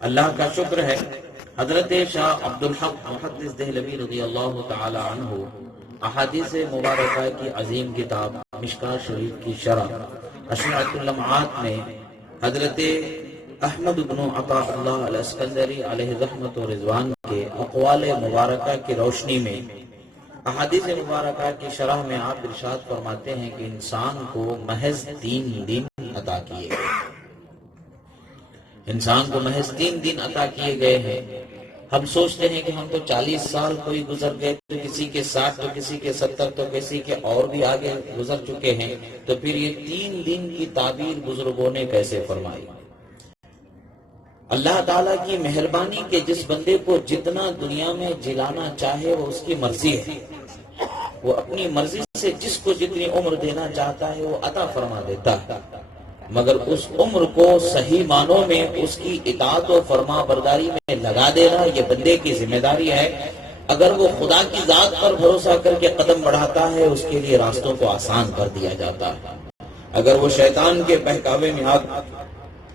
اللہ کا شکر ہے، حضرت شاہ عبدالحق محدث دہلوی رضی اللہ تعالی عنہ احادیث مبارکہ کی عظیم کتاب مشکوٰۃ شریف کی شرح اشرۃ اللمعات میں حضرت احمد بن عطاء اللہ الاسکندری علیہ رحمت و رضوان کے اقوال مبارکہ کی روشنی میں احادیث مبارکہ کی شرح میں آپ ارشاد فرماتے ہیں کہ انسان کو محض 3 دن عطا کیے گئے، انسان کو محض 3 دن عطا کیے گئے ہیں۔ ہم سوچتے ہیں کہ ہم تو 40 سال کوئی گزر گئے، تو کسی کے 60، تو کسی کے 70، تو کسی کے اور بھی آگے گزر چکے ہیں، تو پھر یہ 3 دن کی تعبیر بزرگوں نے کیسے فرمائی؟ اللہ تعالیٰ کی مہربانی کہ جس بندے کو جتنا دنیا میں جلانا چاہے وہ اس کی مرضی ہے، وہ اپنی مرضی سے جس کو جتنی عمر دینا چاہتا ہے وہ عطا فرما دیتا ہے، مگر اس عمر کو صحیح معنوں میں اس کی اطاعت و فرما برداری میں لگا دینا یہ بندے کی ذمہ داری ہے۔ اگر وہ خدا کی ذات پر بھروسہ کر کے قدم بڑھاتا ہے اس کے لیے راستوں کو آسان کر دیا جاتا ہے، اگر وہ شیطان کے بہکاوے میں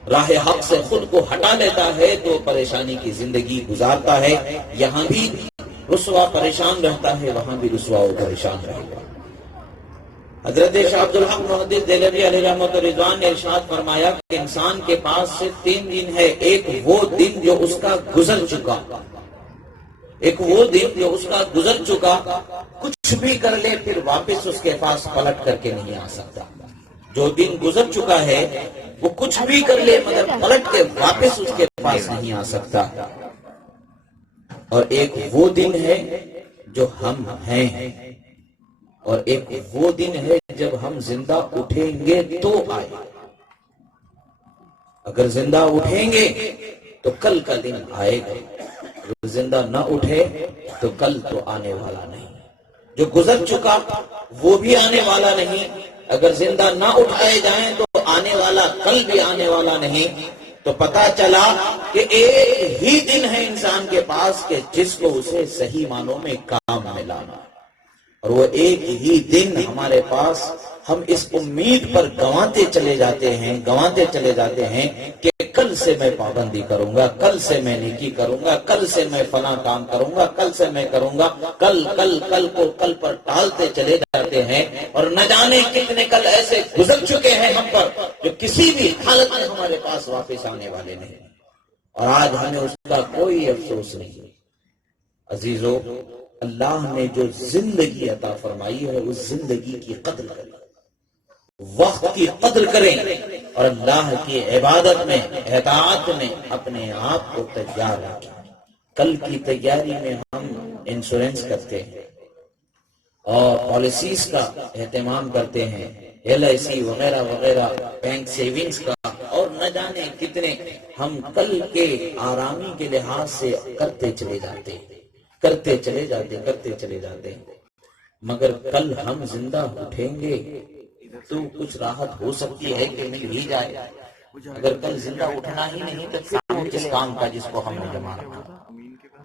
راہ حق سے خود کو ہٹا لیتا ہے تو پریشانی کی زندگی گزارتا ہے، یہاں بھی رسوا پریشان رہتا ہے، وہاں بھی رسوا و پریشان رہے گا۔ حضرت شاہ عبدالحق محدث دہلوی علیہ رحمۃ رضوان نے ارشاد فرمایا کہ انسان کے پاس صرف 3 دن ہے، ایک وہ دن جو اس کا گزر چکا، ایک وہ دن جو اس کا گزر چکا، کچھ بھی کر لے پھر واپس اس کے پاس پلٹ کر کے نہیں آ سکتا۔ جو دن گزر چکا ہے وہ کچھ بھی کر لے مگر پلٹ کے واپس اس کے پاس نہیں آ سکتا۔ اور ایک وہ دن ہے جو ہم ہیں، اور ایک وہ دن ہے جب ہم زندہ اٹھیں گے تو آئے۔ اگر زندہ اٹھیں گے تو کل کا دن آئے گا، اگر زندہ نہ اٹھے تو کل تو آنے والا نہیں۔ جو گزر چکا وہ بھی آنے والا نہیں، اگر زندہ نہ اٹھائے جائیں تو آنے والا کل بھی آنے والا نہیں۔ تو پتا چلا کہ ایک ہی دن ہے انسان کے پاس کہ جس کو اسے صحیح معنوں میں کام میں لانا، اور وہ ایک ہی دن ہمارے پاس ہم اس امید پر گنواتے چلے جاتے ہیں کہ کل سے میں پابندی کروں گا، کل سے میں نیکی کروں گا، کل سے میں فلاں کام کروں گا، کل سے میں کروں گا، کل کو کل پر ٹالتے چلے جاتے ہیں، اور نہ جانے کتنے کل ایسے گزر چکے ہیں ہم پر جو کسی بھی حالت میں ہمارے پاس واپس آنے والے نہیں، اور آج ہمیں اس کا کوئی افسوس نہیں۔ عزیزو، اللہ نے جو زندگی عطا فرمائی ہے اس زندگی کی قدر کریں، وقت کی قدر کریں، اور اللہ کی عبادت میں، اطاعت میں اپنے آپ کو تیار رکھیں۔ کل کی تیاری میں ہم انشورنس کرتے ہیں اور پالیسیز کا اہتمام کرتے ہیں، LIC وغیرہ وغیرہ، بینک سیونگز کا، اور نہ جانے کتنے ہم کل کے آرامی کے لحاظ سے کرتے چلے جاتے ہیں، مگر کل ہم زندہ اٹھیں گے تو کچھ راحت ہو سکتی ہے کہ مل ہی جائے۔ اگر کل زندہ اٹھنا ہی نہیں تو پھر کس کام کا جس کو ہم نے جمع رکھا۔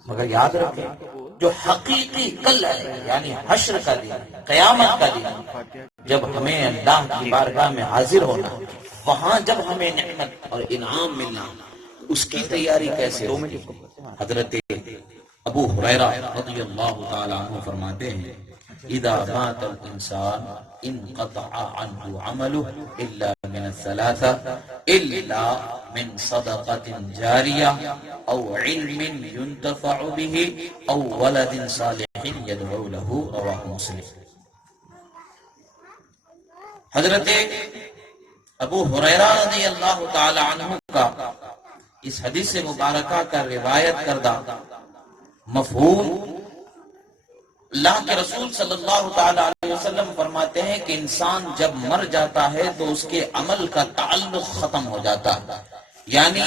مگر یاد رکھیں جو حقیقی کل ہے، یعنی حشر کا دن، قیامت کا دن، جب ہمیں اللہ کی بارگاہ میں حاضر ہونا، وہاں جب ہمیں نعمت اور انعام ملنا، اس کی تیاری کیسے ہوگی؟ حضرت ابو ہریرہ رضی اللہ تعالی عنہ فرماتے ہیں اذا مات الانسان انقطع عنه عمله الا من الثلاثه الا من صدقة جارية او علم ينتفع به او ولد صالح يدعو له، رواه مسلم۔ حضرت ابو ہریرہ رضی اللہ تعالی عنہ کا اس حدیث مبارکہ کا روایت کردہ مفہوم، اللہ کے رسول صلی اللہ تعالی علیہ وسلم فرماتے ہیں کہ انسان جب مر جاتا ہے تو اس کے عمل کا تعلق ختم ہو جاتا ہے، یعنی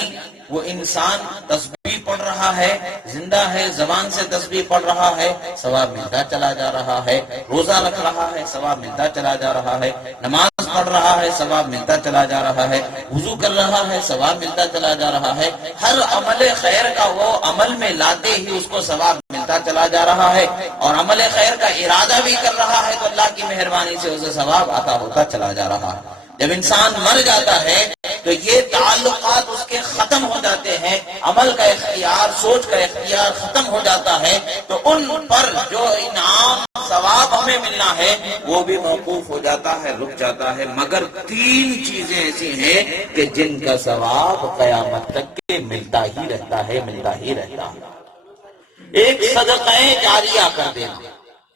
وہ انسان تسبیح پڑھ رہا ہے، زندہ ہے، زبان سے تسبیح پڑھ رہا ہے، ثواب ملتا چلا جا رہا ہے، روزہ رکھ رہا ہے، ثواب ملتا چلا جا رہا ہے، نماز پڑھ رہا ہے، ثواب ملتا چلا جا رہا ہے، وضو کر رہا ہے، ثواب ملتا چلا جا رہا ہے، ہر عمل خیر کا وہ عمل میں لاتے ہی اس کو ثواب ملتا چلا جا رہا ہے، اور عمل خیر کا ارادہ بھی کر رہا ہے تو اللہ کی مہربانی سے اسے ثواب عطا ہوتا چلا جا رہا ہے۔ جب انسان مر جاتا ہے تو یہ تعلقات اس کے ختم ہو جاتے ہیں، عمل کا اختیار، سوچ کا اختیار ختم ہو جاتا ہے، تو ان پر جو انعام ثواب ہمیں ملنا ہے وہ بھی موقوف ہو جاتا ہے، رک جاتا ہے۔ مگر 3 چیزیں ایسی ہیں کہ جن کا ثواب قیامت تک کے ملتا ہی رہتا ہے، ملتا ہی رہتا ہے۔ ایک صدقہ جاریہ کر دینا،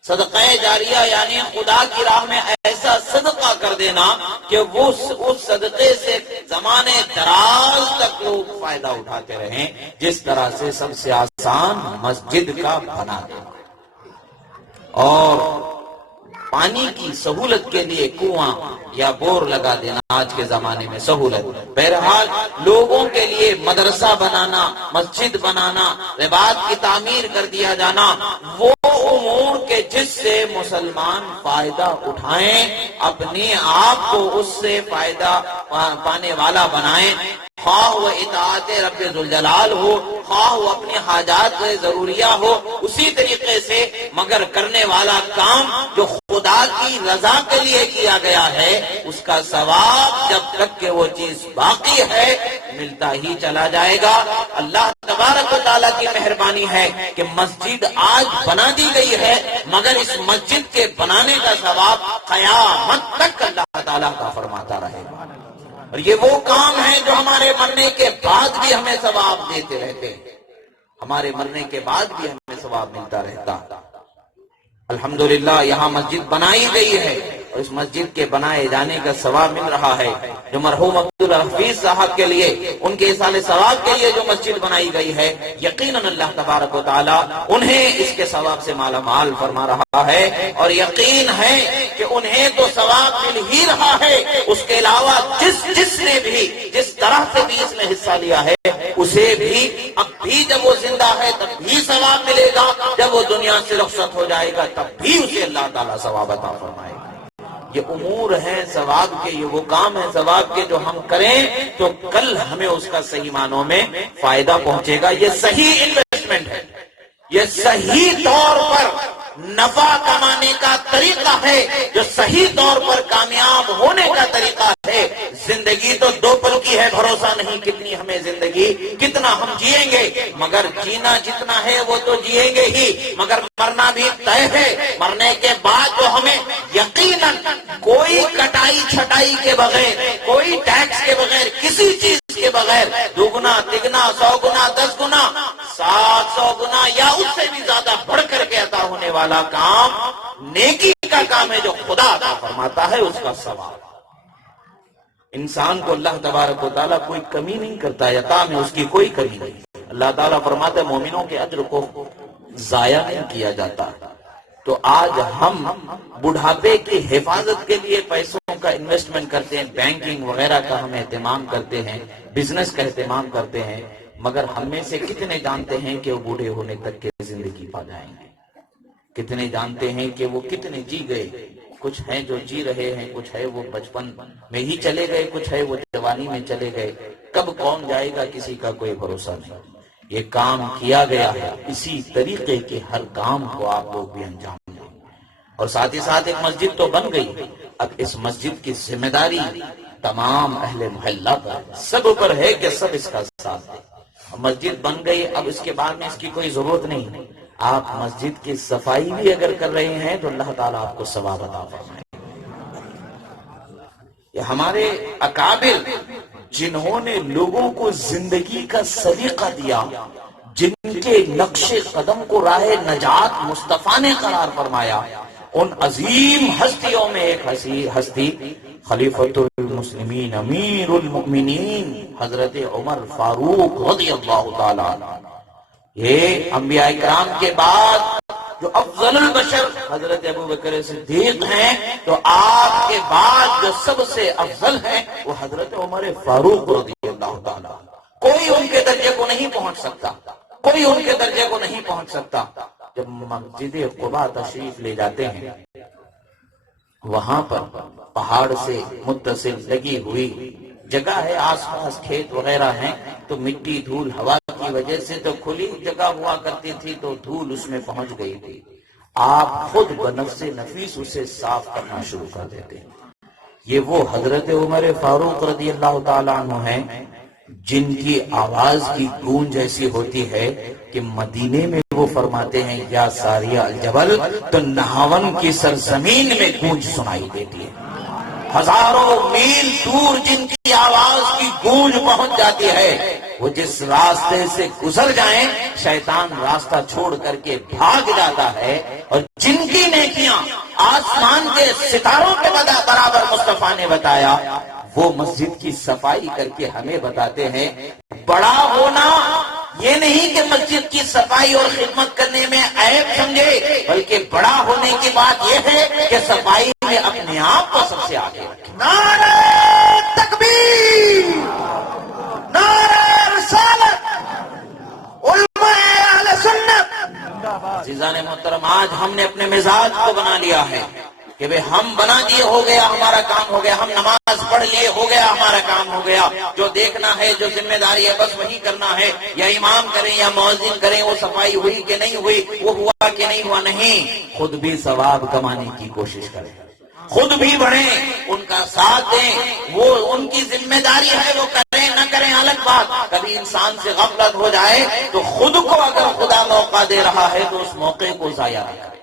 صدقہ جاریہ یعنی خدا کی راہ میں ایسا صدقہ کر دینا کہ وہ اس صدقے سے زمانے دراز تک لوگ فائدہ اٹھاتے رہیں۔ جس طرح سے سب سے آسان مسجد کا بنا دینا، اور پانی کی سہولت کے لیے کنواں یا بور لگا دینا، آج کے زمانے میں سہولت۔ بہرحال لوگوں کے لیے مدرسہ بنانا، مسجد بنانا، عبادت کی تعمیر کر دیا جانا، وہ امور کے جس سے مسلمان فائدہ اٹھائیں، اپنے آپ کو اس سے فائدہ پانے والا بنائیں، خواہ وہ اطاعت رب ذوالجلال ہو، خواہ وہ اپنی حاجات ضروریہ ہو، اسی طریقے سے مگر کرنے والا کام جو خدا کی رضا کے لیے کیا گیا ہے، اس کا ثواب جب تک کہ وہ چیز باقی ہے ملتا ہی چلا جائے گا۔ اللہ تبارک و تعالیٰ کی مہربانی ہے کہ مسجد آج بنا دی گئی ہے، مگر اس مسجد کے بنانے کا ثواب قیامت تک اللہ تعالیٰ کا فرماتا رہے گا، اور یہ وہ کام ہے جو ہمارے مرنے کے بعد بھی ہمیں ثواب دیتے رہتے ہیں، ہمارے مرنے کے بعد بھی ہمیں ثواب ملتا رہتا۔ الحمدللہ یہاں مسجد بنائی گئی ہے، اور اس مسجد کے بنائے جانے کا ثواب مل رہا ہے۔ جو مرحوم عبدالحفیظ صاحب کے لیے، ان کے ایصال ثواب کے لیے جو مسجد بنائی گئی ہے، یقیناً اللہ تبارک و تعالی انہیں اس کے ثواب سے مالا مال فرما رہا ہے، اور یقین ہے کہ انہیں تو ثواب مل ہی رہا ہے، اس کے علاوہ جس نے بھی جس طرح سے بھی اس میں حصہ لیا ہے اسے بھی اب بھی جب وہ زندہ ہے تب بھی ثواب ملے گا، جب وہ دنیا سے رخصت ہو جائے گا تب بھی اسے اللہ تعالیٰ ثواب عطا فرمائے گا۔ یہ امور ہیں ثواب کے، یہ وہ کام ہیں ثواب کے جو ہم کریں تو کل ہمیں اس کا صحیح معنوں میں فائدہ پہنچے گا۔ یہ صحیح انویسٹمنٹ ہے، یہ صحیح طور پر نفع کمانے کا طریقہ ہے، جو صحیح طور پر کامیاب ہونے کا طریقہ ہے۔ زندگی تو 2 پل کی ہے، بھروسہ نہیں کتنی ہمیں زندگی، کتنا ہم جئیں گے، مگر جینا جتنا ہے وہ تو جئیں گے ہی، مگر مرنا بھی طے ہے۔ مرنے کے بعد جو ہمیں یقیناً کوئی کٹائی چھٹائی کے بغیر، کوئی ٹیکس کے بغیر، کسی چیز کے بغیر 2 گنا 3 گنا 100 گنا 10 گنا 700 گنا یا اس سے بھی زیادہ بڑھ کر کے عطا ہونے والا کام نیکی کا کام ہے جو خدا عطا فرماتا ہے، اس کا ثواب۔ انسان کو اللہ تبارک و تعالیٰ کوئی کمی نہیں کرتا، عطا میں اس کی کوئی کمی نہیں۔ اللہ تعالیٰ فرماتا ہے مومنوں کے اجر کو ضائع نہیں کیا جاتا۔ تو آج ہم بڑھاپے کی حفاظت کے لیے پیسوں کا انویسٹمنٹ کرتے ہیں، بینکنگ وغیرہ کا ہم اہتمام کرتے ہیں، بزنس کا اہتمام کرتے ہیں، مگر ہم میں سے کتنے جانتے ہیں کہ وہ بوڑھے ہونے تک کے زندگی پا جائیں گے؟ کتنے جانتے ہیں کہ وہ کتنے جی گئے؟ کچھ ہیں جو جی رہے ہیں، کچھ ہے وہ بچپن میں ہی چلے گئے، کچھ ہے وہ جوانی میں چلے گئے۔ کب کون جائے گا کسی کا کوئی بھروسہ نہیں۔ یہ کام کیا گیا ہے، اسی طریقے کے ہر کام کو آپ لوگ بھی انجام دیں، اور ساتھ ہی ساتھ ایک مسجد تو بن گئی، اب اس مسجد کی ذمہ داری تمام اہل محلہ پر، سب پر ہے کہ سب اس کا ساتھ دیں۔ مسجد بن گئی، اب اس کے بعد میں اس کی کوئی ضرورت نہیں، آپ مسجد کی صفائی بھی اگر کر رہے ہیں تو اللہ تعالیٰ آپ کو ثواب عطا فرمائے۔ یہ ہمارے اکابر جنہوں نے لوگوں کو زندگی کا سلیقہ دیا، جن کے نقش قدم کو راہ نجات مصطفیٰ نے قرار فرمایا، ان عظیم ہستیوں میں ایک ہستی خلیفۃ المسلمین امیر المؤمنین حضرت عمر فاروق رضی اللہ تعالی عنہ۔ یہ انبیاء کرام کے بعد جو افضل البشر حضرت ابوبکر صدیق ہیں، تو آپ کے بعد جو سب سے افضل ہیں وہ حضرت عمر فاروق رضی اللہ تعالی۔ کوئی ان کے درجے کو نہیں پہنچ سکتا، کوئی ان کے درجے کو نہیں پہنچ سکتا۔ جب مسجد قباء تشریف لے جاتے ہیں، وہاں پر پہاڑ سے متصل لگی ہوئی جگہ ہے، آس پاس کھیت وغیرہ ہیں، تو مٹی دھول ہوا کی وجہ سے تو کھلی جگہ ہوا کرتی تھی، تو دھول اس میں پہنچ گئی تھی۔ آپ خود بنفس نفیس اسے صاف کرنا شروع کر دیتے ہیں۔ یہ وہ حضرت عمر فاروق رضی اللہ تعالیٰ عنہ ہیں جن کی آواز کی گونج ایسی ہوتی ہے کہ مدینے میں وہ فرماتے ہیں یا ساریہ الجبل، تو نہاون کی سرزمین میں گونج سنائی دیتی ہے۔ ہزاروں میل دور جن کی آواز کی گونج پہنچ جاتی ہے، وہ جس راستے سے گزر جائیں شیطان راستہ چھوڑ کر کے بھاگ جاتا ہے، اور جن کی نیکیاں آسمان کے ستاروں کے برابر مصطفیٰ نے بتایا، وہ مسجد کی صفائی کر کے ہمیں بتاتے ہیں۔ بڑا ہونا یہ نہیں کہ مسجد کی صفائی اور خدمت کرنے میں عیب سمجھے، بلکہ بڑا ہونے کی بات یہ ہے کہ صفائی میں اپنے آپ کو سب سے آگے رکھے۔ نعرہ تکبیر، نعرہ رسالت، علماء اہل سنت۔ عزیزان محترم، آج ہم نے اپنے مزاج کو بنا لیا ہے کہ بھئی ہم بنا دیے ہو گیا، ہمارا کام ہو گیا، ہم نماز پڑھ لیے ہو گیا، ہمارا کام ہو گیا، جو دیکھنا ہے جو ذمہ داری ہے بس وہی کرنا ہے، یا امام کریں یا مؤذن کریں، وہ صفائی ہوئی کہ نہیں ہوئی، وہ ہوا کہ نہیں ہوا۔ نہیں، خود بھی ثواب کمانے کی کوشش کریں، خود بھی بڑھیں، ان کا ساتھ دیں، وہ ان کی ذمہ داری ہے، وہ کریں نہ کریں الگ بات۔ کبھی انسان سے غفلت ہو جائے تو خود کو اگر خدا موقع دے رہا ہے تو اس موقع کو ضائع نہ کرے۔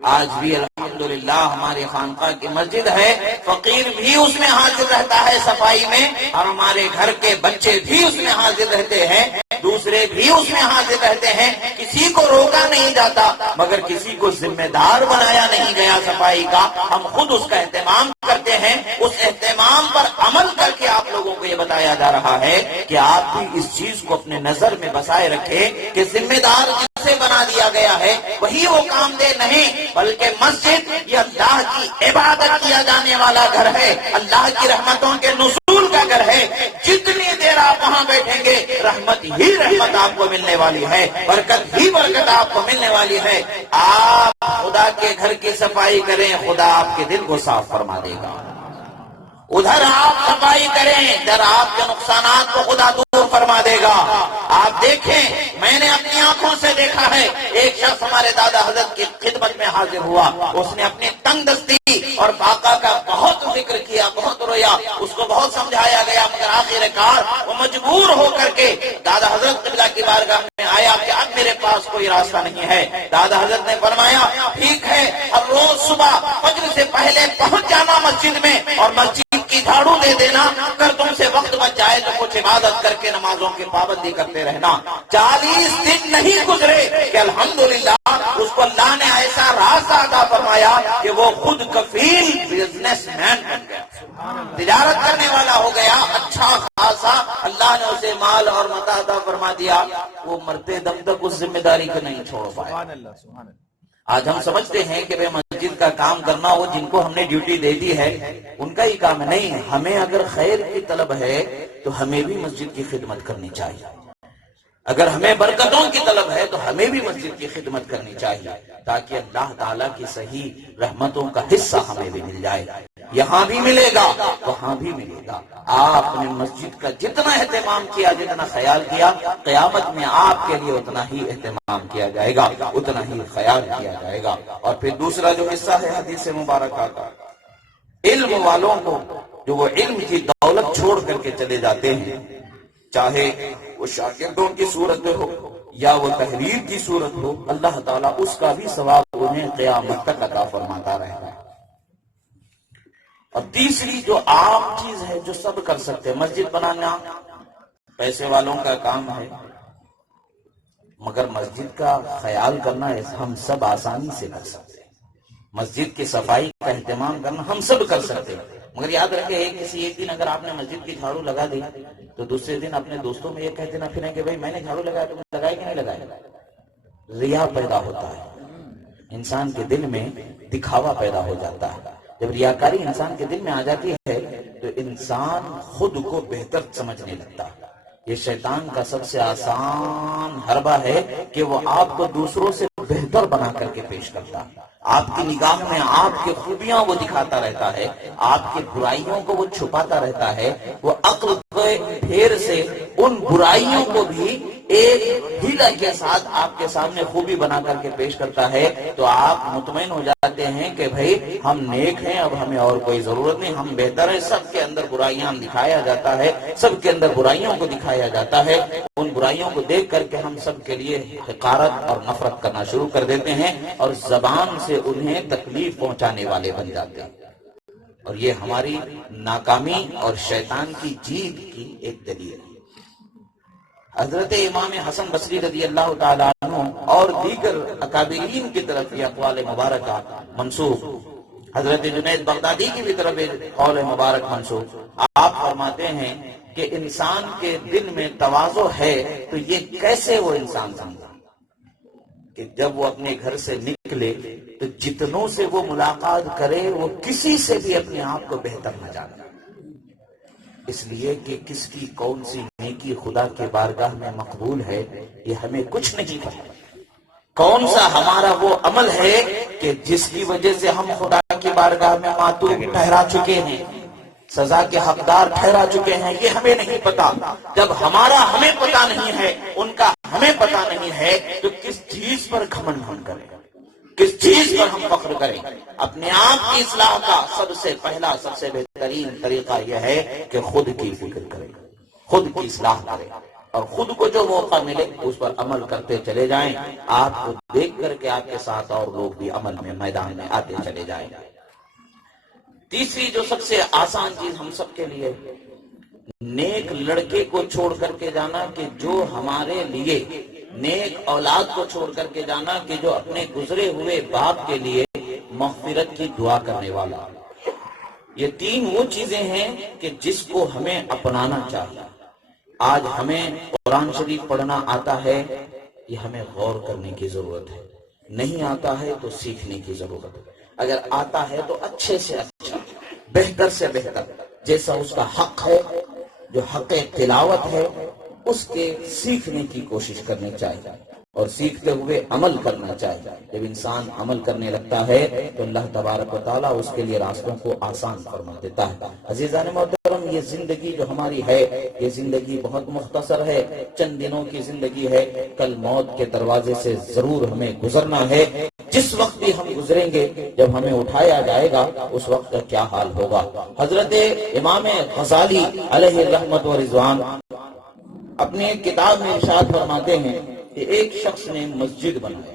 آج بھی الحمدللہ ہماری خانقاہ کی مسجد ہے، فقیر بھی اس میں حاضر رہتا ہے صفائی میں، اور ہمارے گھر کے بچے بھی اس میں حاضر رہتے ہیں، دوسرے بھی اس میں حاضر رہتے ہیں۔ کسی کو روکا نہیں جاتا، مگر کسی کو ذمہ دار بنایا نہیں گیا صفائی کا۔ ہم خود اس کا اہتمام کرتے ہیں، اس اہتمام پر عمل کر کے آپ لوگوں کو یہ بتایا جا رہا ہے کہ آپ بھی اس چیز کو اپنے نظر میں بسائے رکھیں کہ ذمہ دار جسے بنا دیا گیا ہے وہی وہ کام دے، نہیں بلکہ مسجد یہ اللہ کی عبادت کیا جانے والا گھر ہے، اللہ کی رحمتوں کے نزول کا گھر ہے۔ جتنی دیر آپ وہاں بیٹھیں گے رحمت ہی رحمت آپ کو ملنے والی ہے، برکت ہی برکت آپ کو ملنے والی ہے۔ آپ خدا کے گھر کی صفائی کریں، خدا آپ کے دل کو صاف فرما دے گا۔ ادھر آپ صفائی کریں، ادھر آپ کے نقصانات کو خدا دور فرما دے گا۔ آپ دیکھیں، میں نے اپنی آنکھوں سے دیکھا ہے، ایک شخص ہمارے دادا حضرت کی خدمت میں حاضر ہوا، اس نے اپنی تنگ دستی اور آقا کا بہت ذکر کیا، بہت رویا، اس کو بہت سمجھایا گیا، مگر آخر کار وہ مجبور ہو کر کے دادا حضرت قبلہ کی بارگاہ میں آیا کہ اب میرے پاس کوئی راستہ نہیں ہے۔ دادا حضرت نے فرمایا ٹھیک ہے، ہر روز صبح فجر سے پہلے پہنچ جانا مسجد میں، اور مسجد کی جھاڑو دے دینا، اگر تم سے وقت بچ جائے تو کچھ عبادت کر کے نمازوں کی پابندی کرتے رہنا۔ 40 دن نہیں گزرے کہ الحمدللہ اس کو اللہ نے ایسا راستہ عطا فرمایا کہ وہ خود کفیل بزنس مین بن گیا، تجارت کرنے والا ہو گیا، اچھا خاصا اللہ نے اسے مال اور متاع عطا فرما دیا۔ وہ مرتے دم تک اس ذمہ داری کو نہیں چھوڑ پایا۔ آج ہم سمجھتے ہیں کہ مسجد کا کام کرنا وہ جن کو ہم نے ڈیوٹی دے دی ہے ان کا ہی کام ہے، نہیں، ہمیں اگر خیر کی طلب ہے تو ہمیں بھی مسجد کی خدمت کرنی چاہیے، اگر ہمیں برکتوں کی طلب ہے تو ہمیں بھی مسجد کی خدمت کرنی چاہیے، تاکہ اللہ تعالیٰ کی صحیح رحمتوں کا حصہ ہمیں بھی مل جائے، یہاں بھی ملے گا وہاں بھی ملے گا۔ آپ نے مسجد کا جتنا اہتمام کیا، جتنا خیال کیا، قیامت میں آپ کے لیے اتنا ہی اہتمام کیا جائے گا، اتنا ہی خیال کیا جائے گا۔ اور پھر دوسرا جو حصہ ہے حدیث مبارکہ کا، علم والوں کو جو وہ علم کی دولت چھوڑ کر کے چلے جاتے ہیں، چاہے وہ شاگردوں کی صورت میں ہو یا وہ تحریر کی صورت ہو، اللہ تعالیٰ اس کا بھی ثواب انہیں قیامت تک عطا فرماتا رہے گا۔ اور تیسری جو عام چیز ہے جو سب کر سکتے ہیں، مسجد بنانا پیسے والوں کا کام ہے، مگر مسجد کا خیال کرنا ہم سب آسانی سے کر سکتے ہیں۔ مسجد کی صفائی کا اہتمام کرنا ہم سب کر سکتے ہیں، مگر یاد رکھیں ایک دن اگر آپ نے مسجد کی جھاڑو لگا دی تو دوسرے دن اپنے دوستوں میں یہ کہتے نہ پھریں کہ بھائی میں نے جھاڑو لگایا، تم نے لگایا کہ نہیں لگایا۔ ریا پیدا ہوتا ہے، انسان کے دل میں دکھاوا پیدا ہو جاتا ہے۔ جب ریاکاری انسان کے دل میں آ جاتی ہے تو انسان خود کو بہتر سمجھنے لگتا ہے۔ یہ شیطان کا سب سے آسان حربہ ہے کہ وہ آپ کو دوسروں سے بہتر بنا کر کے پیش کرتا ہے، آپ کی نگاہ میں آپ کی خوبیاں وہ دکھاتا رہتا ہے، آپ کی برائیوں کو وہ چھپاتا رہتا ہے، وہ عقل کے پھیر سے ان برائیوں کو بھی ایک ہیلا کے ساتھ آپ کے سامنے خوبی بنا کر کے پیش کرتا ہے تو آپ مطمئن ہو جاتے ہیں کہ بھئی ہم نیک ہیں، اب ہمیں اور کوئی ضرورت نہیں، ہم بہتر ہیں۔ سب کے اندر برائیاں دکھایا جاتا ہے، سب کے اندر برائیوں کو دکھایا جاتا ہے، ان برائیوں کو دیکھ کر کے ہم سب کے لیے حقارت اور نفرت کرنا شروع کر دیتے ہیں اور زبان سے انہیں تکلیف پہنچانے والے بن جاتے ہیں، اور یہ ہماری ناکامی اور شیطان کی جیت کی ایک دلیل ہے۔ حضرت امام حسن بصری رضی اللہ تعالیٰ عنہ اور دیگر اکابرین کی طرف یہ اقوال مبارکہ منسوب، حضرت جنید بغدادی کی بھی طرف قول مبارک منسوب۔ آپ فرماتے ہیں کہ انسان کے دل میں تواضع ہے تو یہ کیسے وہ انسان سمجھا کہ جب وہ اپنے گھر سے نکلے تو جتنوں سے وہ ملاقات کرے وہ کسی سے بھی اپنے آپ کو بہتر نہ جانے، اس لیے کہ کس کی کون سی نیکی خدا کے بارگاہ میں مقبول ہے یہ ہمیں کچھ نہیں پتا، کون سا ہمارا وہ عمل ہے کہ جس کی وجہ سے ہم خدا کی بارگاہ میں معتوب ٹھہرا چکے ہیں، سزا کے حقدار ٹھہرا چکے ہیں، یہ ہمیں نہیں پتا۔ جب ہمارا ہمیں پتا نہیں ہے، ان کا ہمیں پتا نہیں ہے، تو کس چیز پر گھمنڈ ہم کریں، کس چیز پر ہم فخر کریں؟ اپنے آپ کی اصلاح کا سب سے پہلا، سب سے بہترین طریقہ یہ ہے کہ خود کی فکر کریں، خود کی اصلاح کریں، اور خود کو جو موقع ملے اس پر عمل کرتے چلے جائیں۔ آپ کو دیکھ کر کے آپ کے ساتھ اور لوگ بھی عمل میں میدان میں آتے چلے جائیں۔ تیسری جو سب سے آسان چیز ہم سب کے لیے، نیک لڑکے کو چھوڑ کر کے جانا کہ جو ہمارے لیے، نیک اولاد کو چھوڑ کر کے جانا کہ جو اپنے گزرے ہوئے باپ کے لیے مغفرت کی دعا کرنے والا۔ یہ تین وہ چیزیں ہیں کہ جس کو ہمیں اپنانا چاہیے۔ آج ہمیں قرآن شریف پڑھنا آتا ہے، یہ ہمیں غور کرنے کی ضرورت ہے، نہیں آتا ہے تو سیکھنے کی ضرورت ہے، اگر آتا ہے تو اچھے سے اچھا، بہتر سے بہتر، جیسا اس کا حق ہے، جو حق تلاوت ہے، اس کے سیکھنے کی کوشش کرنی چاہیے اور سیکھتے ہوئے عمل کرنا چاہیے۔ جب انسان عمل کرنے لگتا ہے تو اللہ تبارک و تعالیٰ اس کے لیے راستوں کو آسان فرما دیتا ہے۔ عزیزان محترم، یہ زندگی جو ہماری ہے، یہ زندگی بہت مختصر ہے، چند دنوں کی زندگی ہے، کل موت کے دروازے سے ضرور ہمیں گزرنا ہے۔ جس وقت بھی ہم گزریں گے، جب ہمیں اٹھایا جائے گا، اس وقت کا کیا حال ہوگا؟ حضرت امام غزالی علیہ رحمت و رضوان اپنی ایک کتاب میں ارشاد فرماتے ہیں کہ ایک شخص نے مسجد بنایا،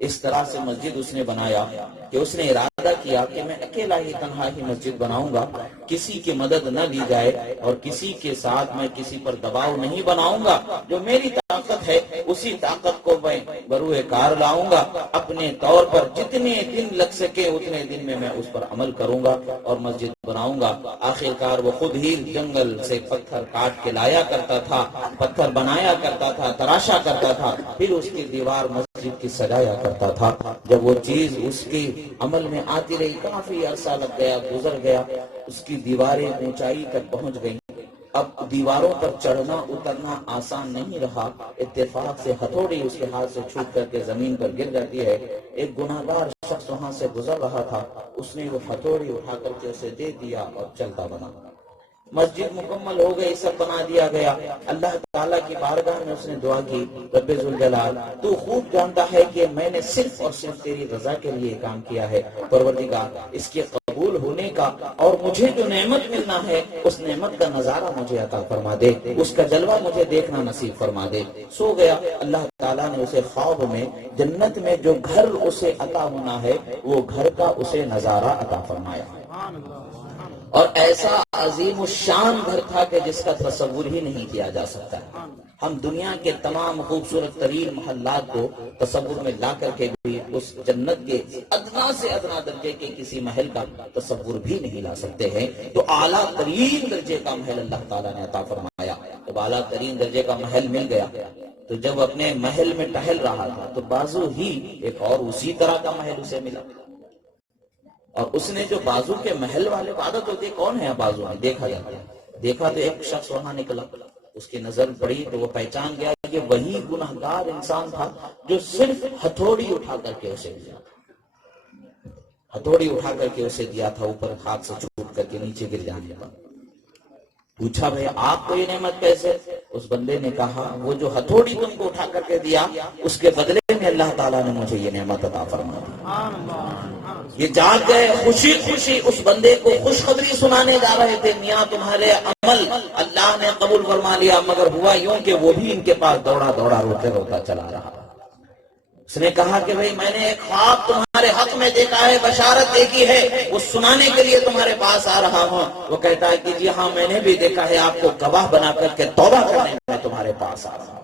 اس طرح سے مسجد اس نے بنایا کہ اس نے ارادہ کیا کہ میں اکیلا ہی تنہا ہی مسجد بناؤں گا، کسی کی مدد نہ لی جائے اور کسی کے ساتھ میں کسی پر دباؤ نہیں بناؤں گا، جو میری طاقت ہے اسی طاقت کو میں بروئے کار لاؤں گا، اپنے طور پر جتنے دن لگ سکے اتنے دن میں اس پر عمل کروں گا اور مسجد بناؤں گا۔ آخر کار وہ خود ہی جنگل سے پتھر کاٹ کے لایا کرتا تھا، پتھر بنایا کرتا تھا، تراشا کرتا تھا، پھر اس کی دیوار مسجد کی سجایا کرتا تھا۔ جب وہ چیز اس کی عمل میں آتی رہی، کافی عرصہ لگ گیا، گزر گیا، اس کی دیواریں اونچائی تک پہنچ گئیں۔ اب دیواروں پر چڑھنا اترنا آسان نہیں رہا، اتفاق سے ہتھوڑی اس کے ہاتھ سے چھوٹ کر کے زمین پر گر جاتی ہے۔ ایک گناہگار شخص وہاں سے گزر رہا تھا، اس نے وہ ہتھوڑی اٹھا کر کے اسے دے دیا اور چلتا بنا۔ مسجد مکمل ہو گئی، سب بنا دیا گیا۔ اللہ تعالیٰ کی بارگاہ میں اس نے دعا کی، رب ذوالجلال تو خوب جانتا ہے کہ میں نے صرف اور صرف تیری رضا کے لیے کام کیا ہے، پروردگار اس کے قبول ہونے کا اور مجھے جو نعمت ملنا ہے اس نعمت کا نظارہ مجھے عطا فرما دے، اس کا جلوہ مجھے دیکھنا نصیب فرما دے۔ سو گیا، اللہ تعالیٰ نے اسے خواب میں جنت میں جو گھر اسے عطا ہونا ہے وہ گھر کا اسے نظارہ عطا فرمایا، اور ایسا عظیم الشان گھر تھا کہ جس کا تصور ہی نہیں کیا جا سکتا۔ ہم دنیا کے تمام خوبصورت ترین محلات کو تصور میں لا کر کے بھی اس جنت کے ادنا سے ادنا درجے کے کسی محل کا تصور بھی نہیں لا سکتے ہیں۔ تو اعلیٰ ترین درجے کا محل اللہ تعالیٰ نے عطا فرمایا۔ جب اعلیٰ ترین درجے کا محل مل گیا تو جب اپنے محل میں ٹہل رہا تھا تو بازو ہی ایک اور اسی طرح کا محل اسے ملا، اور اس نے جو بازو کے محل والے عادت ہوتی ہے، کون ہے بازو میں دیکھا جاتا ہے، دیکھا تو ایک شخص وہاں نکلا، اس کی نظر پڑی تو وہ پہچان گیا کہ وہی گناہگار انسان تھا جو صرف ہتھوڑی اٹھا کر کے اسے دیا، ہتھوڑی اٹھا کر کے اسے دیا تھا، اوپر ہاتھ سے چھوٹ کر کے نیچے گر جانے پر۔ پوچھا بھائی آپ کو یہ نعمت کیسے؟ اس بندے نے کہا وہ جو ہتھوڑی تم کو اٹھا کر کے دیا اس کے بدلے میں اللہ تعالیٰ نے مجھے یہ نعمت عطا فرما دی۔ یہ جا کے خوشی خوشی اس بندے کو خوشخبری سنانے جا رہے تھے، میاں تمہارے عمل اللہ نے قبول فرما لیا، مگر ہوا یوں کہ وہ بھی ان کے پاس دوڑا دوڑا روتے روتا چلا رہا۔ اس نے کہا کہ بھئی میں نے ایک خواب تمہارے حق میں دیکھا ہے، بشارت دیکھی ہے، وہ سنانے کے لیے تمہارے پاس آ رہا ہوں۔ وہ کہتا ہے کہ جی ہاں میں نے بھی دیکھا ہے، آپ کو گواہ بنا کر کے توبہ کرنے میں تمہارے پاس آ رہا ہوں۔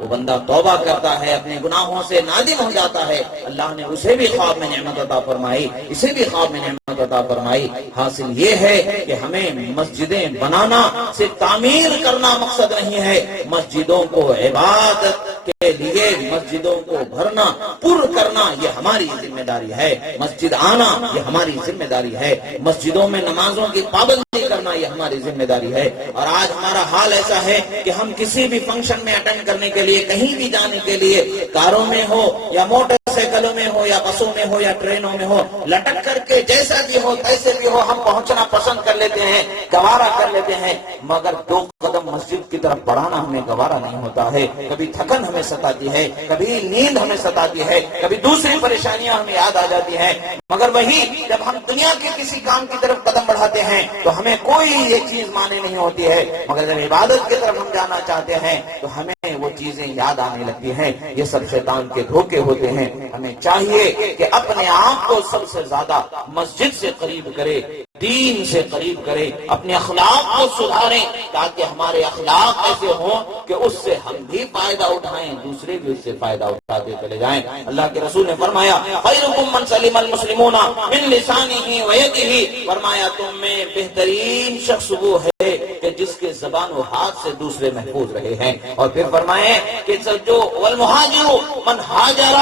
وہ بندہ توبہ کرتا ہے، اپنے گناہوں سے نادم ہو جاتا ہے، اللہ نے اسے بھی خواب میں نعمت عطا فرمائی، اسے بھی خواب میں نعمت عطا فرمائی۔ حاصل یہ ہے کہ ہمیں مسجدیں بنانا سے تعمیر کرنا مقصد نہیں ہے، مسجدوں کو عبادت کے لیے مسجدوں کو بھرنا پر کرنا یہ ہماری ذمہ داری ہے، مسجد آنا یہ ہماری ذمہ داری ہے، مسجدوں میں نمازوں کی پابندی کرنا یہ ہماری ذمہ داری ہے۔ اور آج ہمارا حال ایسا ہے کہ ہم کسی بھی فنکشن میں اٹینڈ کرنے کے لیے، کہیں بھی جانے کے لیے، کاروں میں ہو یا موٹر سائیکلوں میں ہو یا بسوں میں ہو یا ٹرینوں میں ہو، لٹک کر کے جیسا بھی ہو کیسے بھی ہو ہم پہنچنا پسند کر لیتے ہیں، گوارا کر لیتے ہیں، مگر 2 قدم مسجد کی طرف بڑھانا ہمیں گوارا نہیں ہوتا ہے۔ کبھی تھکن ہمیں ستاتی ہے، کبھی نیند ہمیں ستاتی ہے، کبھی دوسری پریشانیاں ہمیں یاد آ جاتی ہیں، مگر وہی جب ہم دنیا کے کسی کام کی طرف قدم بڑھاتے ہیں تو ہمیں کوئی یہ چیز مانے نہیں ہوتی ہے، مگر جب عبادت کی طرف ہم جانا چاہتے ہیں تو ہمیں وہ چیزیں یاد آنے لگتی ہیں۔ یہ سب شیطان کے دھوکے ہوتے ہیں۔ ہمیں چاہیے کہ اپنے آپ کو سب سے زیادہ مسجد سے قریب کرے، دین سے قریب کرے، اپنے اخلاق کو سدھاریں تاکہ ہمارے اخلاق ایسے ہوں کہ اس سے ہم بھی فائدہ اٹھائیں، دوسرے بھی اس سے فائدہ اٹھاتے چلے جائیں۔ اللہ کے رسول نے فرمایا خیرکم من سلم المسلمون من لسانہ ویدہ، فرمایا تم میں بہترین شخص وہ ہے کہ جس کے زبان و ہاتھ سے دوسرے محفوظ رہے ہیں۔ اور پھر فرمائے کہ جو والمہاجر من ہاجر،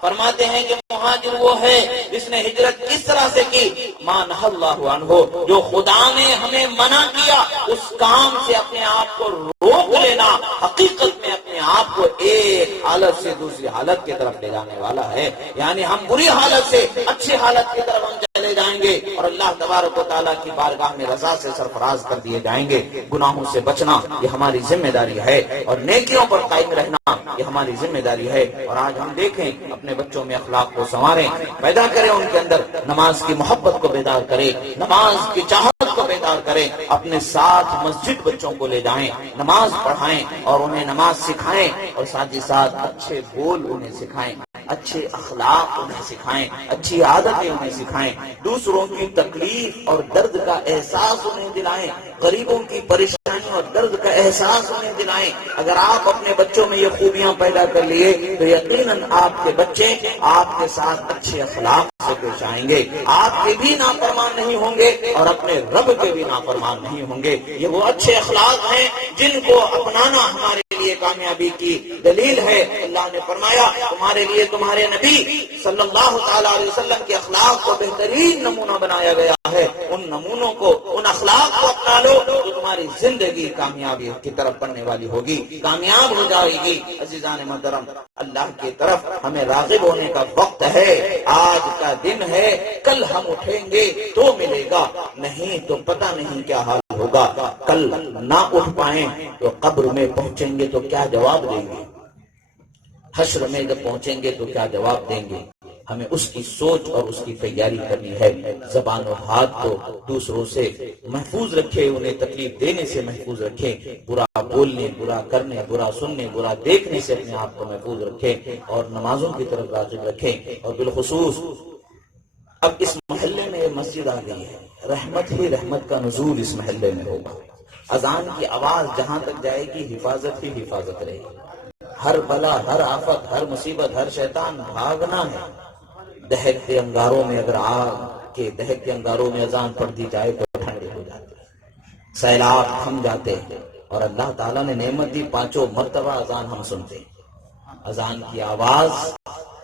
فرماتے ہیں کہ مہاجر وہ ہے جس نے ہجرت اس طرح سے کی ما نہی اللہ عنہ، جو خدا نے ہمیں منع کیا اس کام سے اپنے آپ کو روک لینا حقیقت میں اپنے آپ کو ایک حالت سے دوسری حالت کی طرف لے جانے والا ہے۔ یعنی ہم بری حالت سے اچھی حالت کی طرف ہم چلے جائیں گے اور اللہ تبارک و تعالیٰ کی بارگاہ میں رضا سے سرفراز کر دیے جائیں گے۔ گناہوں سے بچنا یہ ہماری ذمہ داری ہے اور نیکیوں پر قائم رہنا یہ ہماری ذمہ داری ہے۔ اور آج ہم دیکھیں اپنے بچوں میں اخلاق کو سنواریں، پیدا کریں ان کے اندر نماز کی محبت کو بیدار کریں، نماز کی چاہت کو بیدار کریں، اپنے ساتھ مسجد بچوں کو لے جائیں، نماز پڑھائیں اور انہیں نماز سکھائیں، اور ساتھ ہی ساتھ اچھے بول انہیں سکھائیں، اچھے اخلاق انہیں سکھائیں، اچھی عادتیں انہیں سکھائیں، دوسروں کی تکلیف اور درد کا احساس انہیں دلائیں، غریبوں کی پریشانی اور درد کا احساس انہیں دلائیں۔ اگر آپ اپنے بچوں میں یہ خوبیاں پیدا کر لیے تو یقیناً آپ کے بچے آپ کے ساتھ اچھے اخلاق سے پیش آئیں گے، آپ کے بھی نافرمان نہیں ہوں گے اور اپنے رب کے بھی نافرمان نہیں ہوں گے۔ یہ وہ اچھے اخلاق ہیں جن کو اپنانا ہمارے لیے کامیابی کی دلیل ہے۔ اللہ نے فرمایا تمہارے لیے تمہارے نبی صلی اللہ تعالی علیہ وسلم کے اخلاق کو بہترین نمونہ بنایا گیا ہے، ان نمونوں کو، ان اخلاق کو اپنا لو تو تمہاری زندگی کامیابی کی طرف بڑھنے والی ہوگی، کامیاب ہو جائے گی۔ عزیزان محترم، اللہ کی طرف ہمیں راغب ہونے کا وقت ہے۔ آج کا دن ہے، کل ہم اٹھیں گے تو ملے گا، نہیں تو پتہ نہیں کیا حال ہوگا۔ کل نہ اٹھ پائیں تو قبر میں پہنچیں گے تو کیا جواب دیں گے، حشر میں جب پہنچیں گے تو کیا جواب دیں گے۔ ہمیں اس کی سوچ اور اس کی تیاری کرنی ہے۔ زبان و ہاتھ کو دوسروں سے محفوظ رکھے، انہیں تکلیف دینے سے محفوظ رکھے، برا بولنے، برا کرنے، برا سننے، برا دیکھنے سے اپنے آپ کو محفوظ رکھے اور نمازوں کی طرف راغب رکھے۔ اور بالخصوص اب اس محلے میں مسجد آ گئی ہے، رحمت ہی رحمت کا نزول اس محلے میں ہوگا۔ اذان کی آواز جہاں تک جائے گی حفاظت ہی حفاظت رہے گی۔ ہر بلا، ہر آفت، ہر مصیبت، ہر شیطان بھاگنا ہے۔ دہکتے انگاروں میں اگر آگ کے دہکتے انگاروں میں اذان پڑھ دی جائے تو ٹھنڈے ہو جاتے ہیں، سیلاب تھم جاتے ہیں، اور اللہ تعالیٰ نے نعمت دی 5 مرتبہ اذان ہم سنتے ہیں۔ اذان کی آواز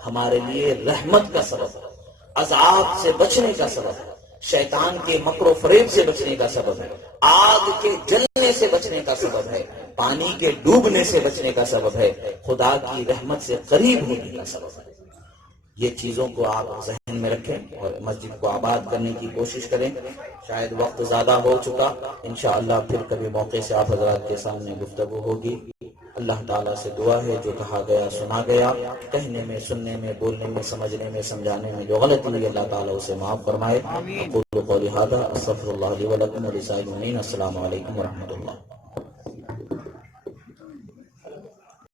ہمارے لیے رحمت کا سبب ہے، عذاب سے بچنے کا سبب ہے، شیطان کے مکر و فریب سے بچنے کا سبب ہے، آگ کے جلنے سے بچنے کا سبب ہے، پانی کے ڈوبنے سے بچنے کا سبب ہے، خدا کی رحمت سے قریب ہونے کا سبب ہے۔ یہ چیزوں کو آپ ذہن میں رکھیں اور مسجد کو آباد کرنے کی کوشش کریں. شاید وقت زیادہ ہو چکا، انشاءاللہ پھر کبھی موقع سے آپ حضرات کے سامنے گفتگو ہوگی. اللہ تعالیٰ سے دعا ہے جو کہا گیا سنا گیا، کہنے میں، سننے میں، بولنے میں، سمجھنے میں، سمجھانے میں جو غلطی ہوئی اللہ تعالیٰ اسے معاف فرمائے. اقول قولی ھذا استغفر اللہ لی ولکم ولسائر المؤمنین. السلام علیکم ورحمۃ اللہ.